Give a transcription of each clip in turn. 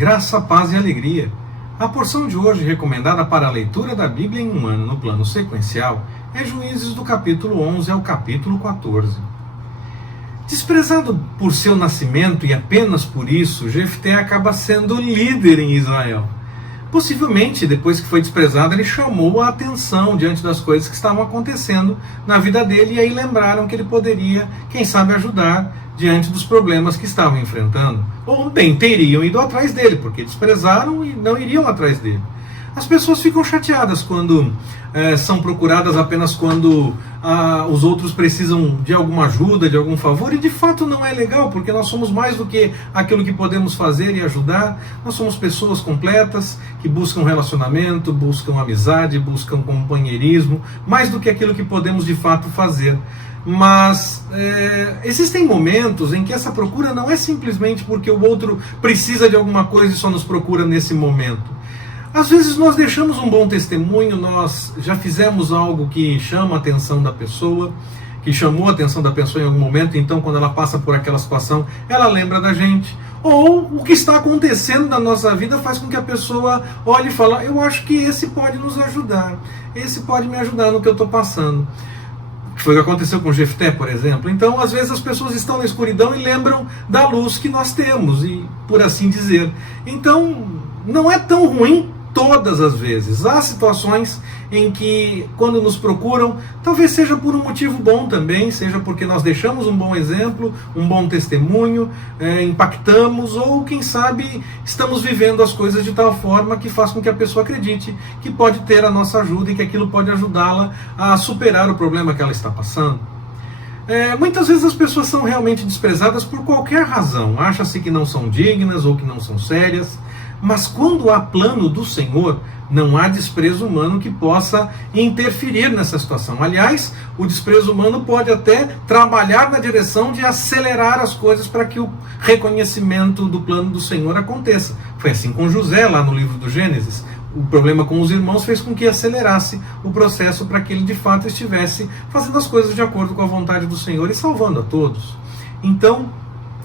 Graça, paz e alegria. A porção de hoje recomendada para a leitura da Bíblia em um ano no plano sequencial é Juízes do capítulo 11 ao capítulo 14. Desprezado por seu nascimento e apenas por isso, Jefté acaba sendo líder em Israel. Possivelmente, depois que foi desprezado, ele chamou a atenção diante das coisas que estavam acontecendo na vida dele, e aí lembraram que ele poderia, quem sabe, ajudar diante dos problemas que estavam enfrentando. Ou bem, teriam ido atrás dele, porque desprezaram e não iriam atrás dele. As pessoas ficam chateadas quando são procuradas apenas quando os outros precisam de alguma ajuda, de algum favor, e de fato não é legal, porque nós somos mais do que aquilo que podemos fazer e ajudar. Nós somos pessoas completas, que buscam relacionamento, buscam amizade, buscam companheirismo, mais do que aquilo que podemos de fato fazer. Mas existem momentos em que essa procura não é simplesmente porque o outro precisa de alguma coisa e só nos procura nesse momento. Às vezes nós deixamos um bom testemunho, nós já fizemos algo que chama a atenção da pessoa, que chamou a atenção da pessoa em algum momento, então quando ela passa por aquela situação, ela lembra da gente. Ou o que está acontecendo na nossa vida faz com que a pessoa olhe e fale: eu acho que esse pode nos ajudar, esse pode me ajudar no que eu estou passando. Foi o que aconteceu com Jefté, por exemplo. Então, às vezes as pessoas estão na escuridão e lembram da luz que nós temos, e por assim dizer. Então, não é tão ruim todas as vezes. Há situações em que, quando nos procuram, talvez seja por um motivo bom também, seja porque nós deixamos um bom exemplo, um bom testemunho, impactamos, ou quem sabe estamos vivendo as coisas de tal forma que faz com que a pessoa acredite que pode ter a nossa ajuda e que aquilo pode ajudá-la a superar o problema que ela está passando. Muitas vezes as pessoas são realmente desprezadas por qualquer razão. Acha-se que não são dignas ou que não são sérias. Mas quando há plano do Senhor, não há desprezo humano que possa interferir nessa situação. Aliás, o desprezo humano pode até trabalhar na direção de acelerar as coisas para que o reconhecimento do plano do Senhor aconteça. Foi assim com José, lá no livro do Gênesis. O problema com os irmãos fez com que acelerasse o processo para que ele de fato estivesse fazendo as coisas de acordo com a vontade do Senhor e salvando a todos. Então,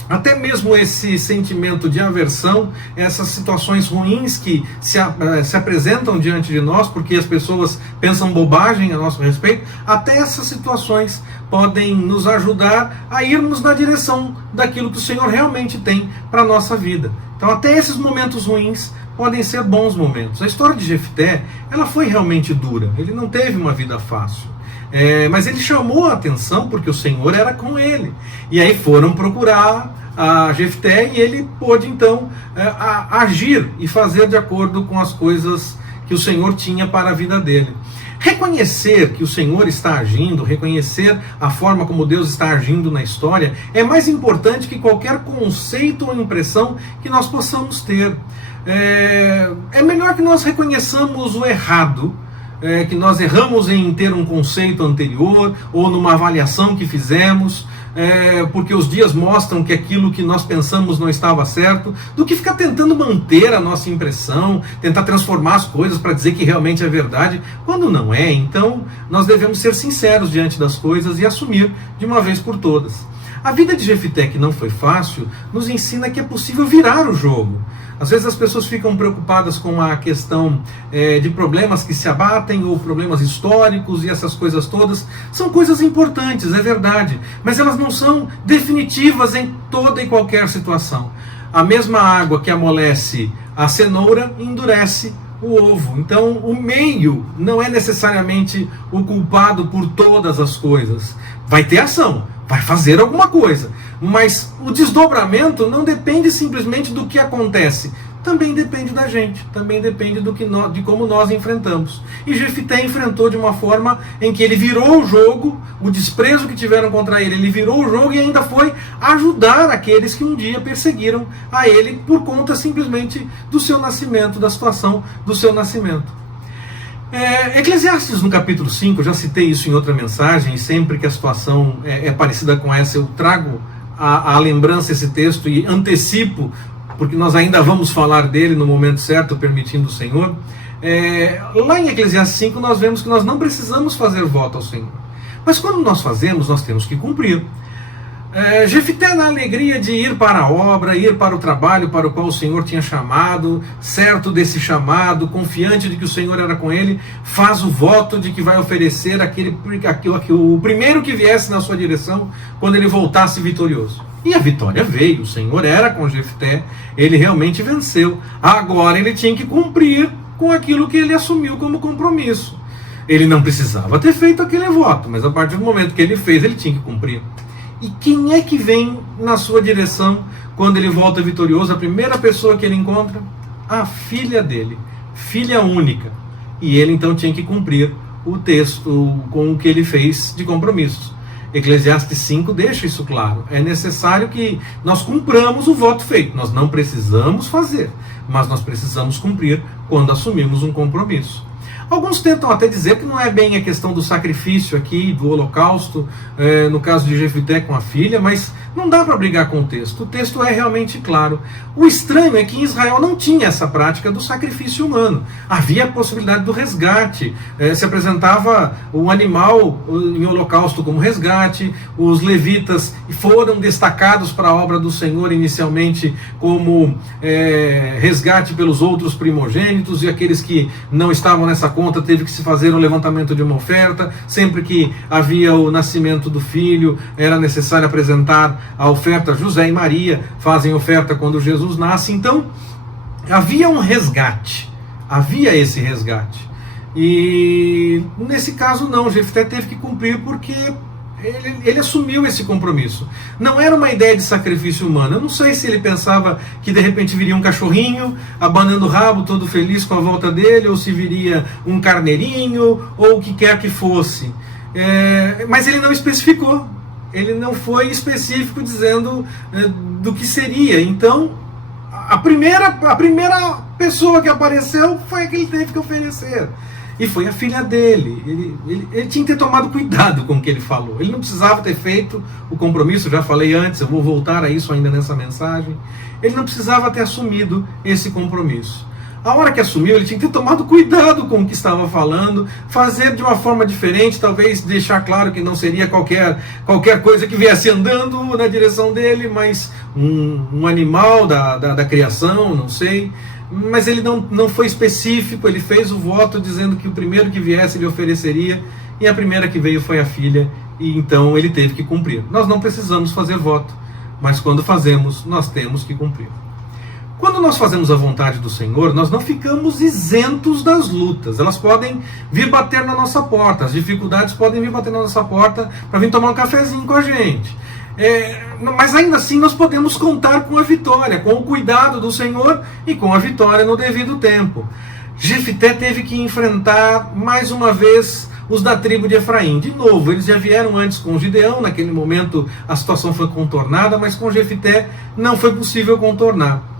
até mesmo esse sentimento de aversão, essas situações ruins que se apresentam diante de nós, porque as pessoas pensam bobagem a nosso respeito, até essas situações podem nos ajudar a irmos na direção daquilo que o Senhor realmente tem para a nossa vida. Então, até esses momentos ruins podem ser bons momentos. A história de Jefté, ela foi realmente dura. Ele não teve uma vida fácil. Mas ele chamou a atenção porque o Senhor era com ele. E aí foram procurar a Jefté e ele pôde então agir e fazer de acordo com as coisas que o Senhor tinha para a vida dele. Reconhecer que o Senhor está agindo, reconhecer a forma como Deus está agindo na história, é mais importante que qualquer conceito ou impressão que nós possamos ter. É melhor que nós reconheçamos o errado, que nós erramos em ter um conceito anterior ou numa avaliação que fizemos, porque os dias mostram que aquilo que nós pensamos não estava certo, do que ficar tentando manter a nossa impressão, tentar transformar as coisas para dizer que realmente é verdade, quando não é. Então nós devemos ser sinceros diante das coisas e assumir de uma vez por todas. A vida de Jefté, que não foi fácil, nos ensina que é possível virar o jogo. Às vezes as pessoas ficam preocupadas com a questão de problemas que se abatem ou problemas históricos e essas coisas todas. São coisas importantes, é verdade, mas elas não são definitivas em toda e qualquer situação. A mesma água que amolece a cenoura endurece o ovo. Então o meio não é necessariamente o culpado por todas as coisas. Vai ter ação, vai fazer alguma coisa, mas o desdobramento não depende simplesmente do que acontece, também depende da gente, também depende de como nós enfrentamos. E Jefté enfrentou de uma forma em que ele virou o jogo, o desprezo que tiveram contra ele virou o jogo e ainda foi ajudar aqueles que um dia perseguiram a ele por conta simplesmente do seu nascimento, da situação do seu nascimento. Eclesiastes no capítulo 5, eu já citei isso em outra mensagem, e sempre que a situação é parecida com essa, eu trago à lembrança esse texto e antecipo, porque nós ainda vamos falar dele no momento certo, permitindo o Senhor. Lá em Eclesiastes 5 nós vemos que nós não precisamos fazer voto ao Senhor, mas quando nós fazemos, nós temos que cumprir. Jefité, na alegria de ir para a obra, ir para o trabalho para o qual o Senhor tinha chamado, certo desse chamado, confiante de que o Senhor era com ele, faz o voto de que vai oferecer o primeiro que viesse na sua direção quando ele voltasse vitorioso. E a vitória veio, o Senhor era com Jefité, ele realmente venceu. Agora ele tinha que cumprir com aquilo que ele assumiu como compromisso. Ele não precisava ter feito aquele voto, mas a partir do momento que ele fez, ele tinha que cumprir. E quem é que vem na sua direção quando ele volta vitorioso? A primeira pessoa que ele encontra? A filha dele, filha única. E ele então tinha que cumprir o texto com o que ele fez de compromissos. Eclesiastes 5 deixa isso claro. É necessário que nós cumpramos o voto feito. Nós não precisamos fazer, mas nós precisamos cumprir quando assumimos um compromisso. Alguns tentam até dizer que não é bem a questão do sacrifício aqui, do holocausto, no caso de Jefité com a filha, mas não dá para brigar com o texto. O texto é realmente claro. O estranho é que em Israel não tinha essa prática do sacrifício humano. Havia a possibilidade do resgate. Se apresentava o animal em holocausto como resgate. Os levitas foram destacados para a obra do Senhor inicialmente como resgate pelos outros primogênitos, e aqueles que não estavam nessa conta teve que se fazer um levantamento de uma oferta. Sempre que havia o nascimento do filho, era necessário apresentar a oferta. José e Maria fazem oferta quando Jesus nasce. Então havia um resgate, havia esse resgate. E nesse caso não, Jefté teve que cumprir porque ele assumiu esse compromisso. Não era uma ideia de sacrifício humano. Eu não sei se ele pensava que de repente viria um cachorrinho abanando o rabo todo feliz com a volta dele, ou se viria um carneirinho, ou o que quer que fosse. Mas ele não especificou. Ele não foi específico dizendo do que seria. Então, a primeira pessoa que apareceu foi a que ele teve que oferecer. E foi a filha dele. Ele tinha que ter tomado cuidado com o que ele falou. Ele não precisava ter feito o compromisso, já falei antes, eu vou voltar a isso ainda nessa mensagem. Ele não precisava ter assumido esse compromisso. A hora que assumiu, ele tinha que ter tomado cuidado com o que estava falando, fazer de uma forma diferente, talvez deixar claro que não seria qualquer coisa que viesse andando na direção dele, mas um animal da criação, não sei. Mas ele não foi específico, ele fez o voto dizendo que o primeiro que viesse ele ofereceria, e a primeira que veio foi a filha, e então ele teve que cumprir. Nós não precisamos fazer voto, mas quando fazemos, nós temos que cumprir. Quando nós fazemos a vontade do Senhor, nós não ficamos isentos das lutas. Elas podem vir bater na nossa porta, as dificuldades podem vir bater na nossa porta para vir tomar um cafezinho com a gente. Mas ainda assim nós podemos contar com a vitória, com o cuidado do Senhor e com a vitória no devido tempo. Jefité teve que enfrentar mais uma vez os da tribo de Efraim. De novo, eles já vieram antes com Gideão, naquele momento a situação foi contornada, mas com Jefité não foi possível contornar.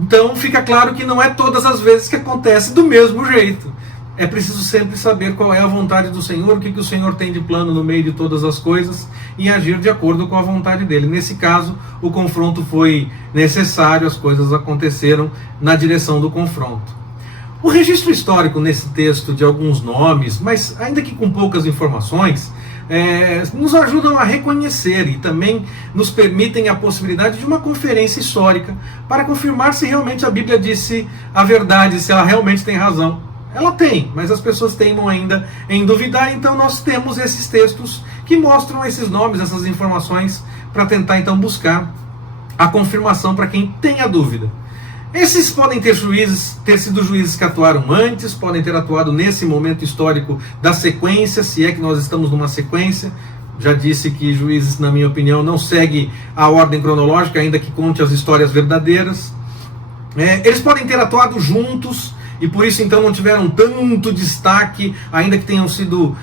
Então fica claro que não é todas as vezes que acontece do mesmo jeito. É preciso sempre saber qual é a vontade do Senhor, o que o Senhor tem de plano no meio de todas as coisas, e agir de acordo com a vontade dele. Nesse caso, o confronto foi necessário, as coisas aconteceram na direção do confronto. O registro histórico nesse texto de alguns nomes, mas ainda que com poucas informações, nos ajudam a reconhecer e também nos permitem a possibilidade de uma conferência histórica para confirmar se realmente a Bíblia disse a verdade, se ela realmente tem razão. Ela tem, mas as pessoas teimam ainda em duvidar, então nós temos esses textos que mostram esses nomes, essas informações, para tentar então buscar a confirmação para quem tem a dúvida. Esses podem ter sido juízes que atuaram antes, podem ter atuado nesse momento histórico da sequência, se é que nós estamos numa sequência. Já disse que Juízes, na minha opinião, não segue a ordem cronológica, ainda que conte as histórias verdadeiras. Eles podem ter atuado juntos, e por isso então não tiveram tanto destaque, ainda que tenham sido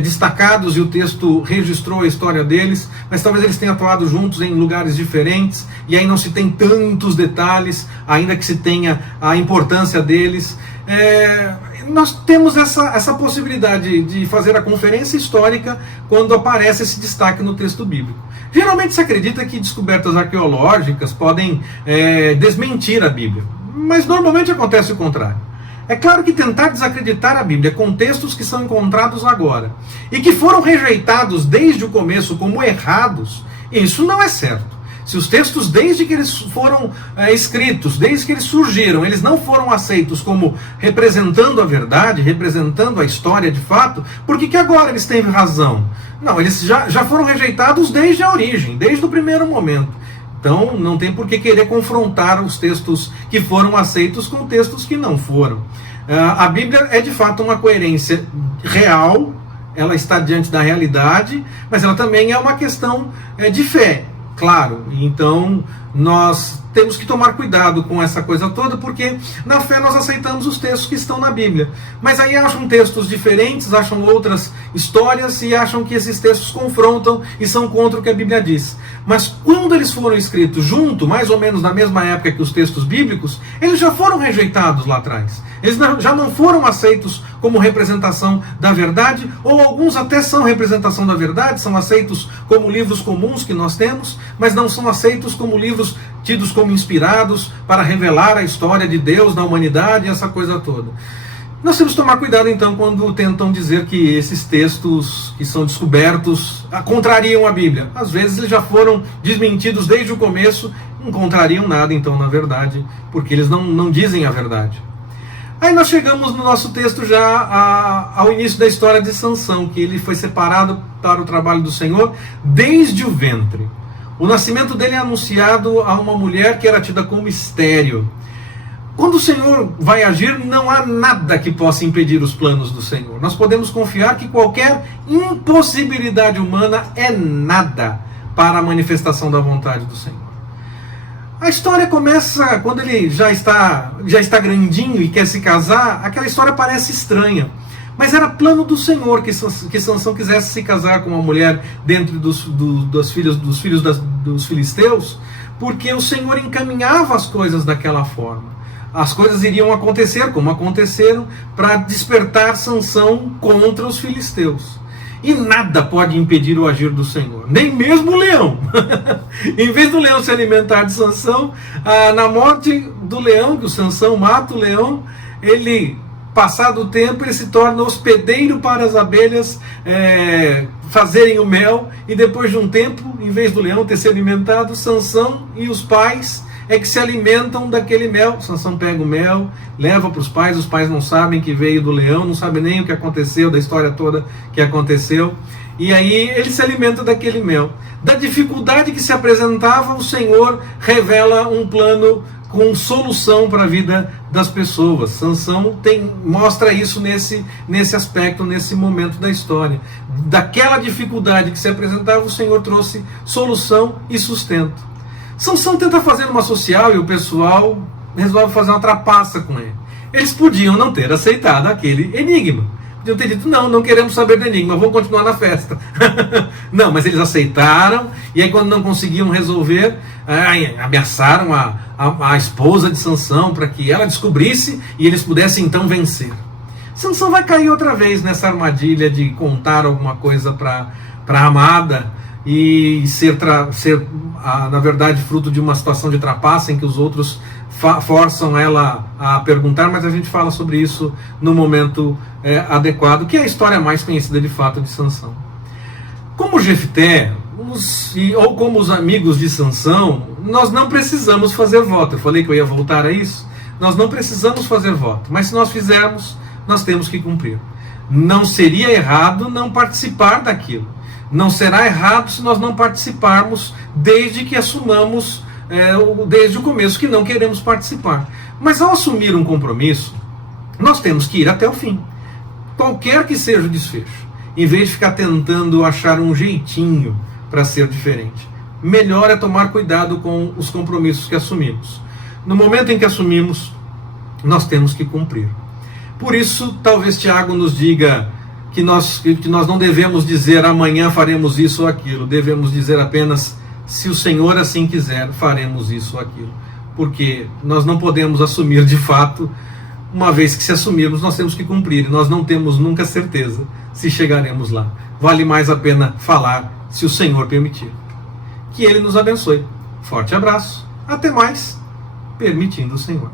destacados e o texto registrou a história deles, mas talvez eles tenham atuado juntos em lugares diferentes, e aí não se tem tantos detalhes, ainda que se tenha a importância deles. Nós temos essa possibilidade de fazer a conferência histórica quando aparece esse destaque no texto bíblico. Geralmente se acredita que descobertas arqueológicas podem desmentir a Bíblia, mas normalmente acontece o contrário. É claro que tentar desacreditar a Bíblia com textos que são encontrados agora e que foram rejeitados desde o começo como errados, Isso não é certo. Se os textos, desde que eles foram escritos, desde que eles surgiram, eles não foram aceitos como representando a verdade, representando a história de fato, por que agora eles têm razão? Não, eles já foram rejeitados desde a origem, desde o primeiro momento. Então não tem por que querer confrontar os textos que foram aceitos com textos que não foram. A Bíblia é de fato uma coerência real, ela está diante da realidade, mas ela também é uma questão de fé. Claro, então nós temos que tomar cuidado com essa coisa toda, porque na fé nós aceitamos os textos que estão na Bíblia. Mas aí acham textos diferentes, acham outras histórias e acham que esses textos confrontam e são contra o que a Bíblia diz. Mas quando eles foram escritos junto, mais ou menos na mesma época que os textos bíblicos, eles já foram rejeitados lá atrás. Eles já não foram aceitos como representação da verdade, ou alguns até são representação da verdade, são aceitos como livros comuns que nós temos, mas não são aceitos como livros tidos como inspirados para revelar a história de Deus na humanidade e essa coisa toda. Nós temos que tomar cuidado então quando tentam dizer que esses textos que são descobertos contrariam a Bíblia. Às vezes eles já foram desmentidos desde o começo, não contrariam nada então na verdade, porque eles não dizem a verdade. Aí nós chegamos no nosso texto já ao início da história de Sansão, que ele foi separado para o trabalho do Senhor desde o ventre. O nascimento dele é anunciado a uma mulher que era tida como estéril. Quando o Senhor vai agir, não há nada que possa impedir os planos do Senhor. Nós podemos confiar que qualquer impossibilidade humana é nada para a manifestação da vontade do Senhor. A história começa quando ele já está grandinho e quer se casar. Aquela história parece estranha, mas era plano do Senhor que Sansão quisesse se casar com uma mulher dentre dos filhos dos filisteus, porque o Senhor encaminhava as coisas daquela forma. As coisas iriam acontecer como aconteceram para despertar Sansão contra os filisteus. E nada pode impedir o agir do Senhor, nem mesmo o leão. Em vez do leão se alimentar de Sansão, na morte do leão, que o Sansão mata o leão, ele, passado o tempo, ele se torna hospedeiro para as abelhas fazerem o mel, e depois de um tempo, em vez do leão ter se alimentado, Sansão e os pais é que se alimentam daquele mel. Sansão pega o mel, leva para os pais não sabem que veio do leão, não sabem nem o que aconteceu, da história toda que aconteceu, e aí ele se alimenta daquele mel. Da dificuldade que se apresentava, o Senhor revela um plano com solução para a vida das pessoas. Sansão mostra isso nesse aspecto, nesse momento da história. Daquela dificuldade que se apresentava, o Senhor trouxe solução e sustento. Sansão tenta fazer uma social e o pessoal resolve fazer uma trapaça com ele. Eles podiam não ter aceitado aquele enigma. Podiam ter dito, não queremos saber do enigma, vamos continuar na festa. Não, mas eles aceitaram, e aí quando não conseguiam resolver, ameaçaram a esposa de Sansão para que ela descobrisse e eles pudessem então vencer. Sansão vai cair outra vez nessa armadilha de contar alguma coisa para a amada, e ser, na verdade, fruto de uma situação de trapaça em que os outros forçam ela a perguntar, mas a gente fala sobre isso no momento adequado, que é a história mais conhecida de fato de Sansão. Como Jefté, ou como os amigos de Sansão, nós não precisamos fazer voto. Eu falei que eu ia voltar a isso. Nós não precisamos fazer voto, mas se nós fizermos, nós temos que cumprir. Não seria errado não participar daquilo. Não será errado se nós não participarmos, desde que assumamos, desde o começo, que não queremos participar. Mas ao assumir um compromisso, nós temos que ir até o fim, qualquer que seja o desfecho, em vez de ficar tentando achar um jeitinho para ser diferente. Melhor é tomar cuidado com os compromissos que assumimos. No momento em que assumimos, nós temos que cumprir. Por isso, talvez Tiago nos diga que nós não devemos dizer amanhã faremos isso ou aquilo, devemos dizer apenas se o Senhor assim quiser, faremos isso ou aquilo, porque nós não podemos assumir de fato. Uma vez que se assumirmos, nós temos que cumprir, e nós não temos nunca certeza se chegaremos lá. Vale mais a pena falar se o Senhor permitir. Que Ele nos abençoe. Forte abraço, até mais, permitindo o Senhor.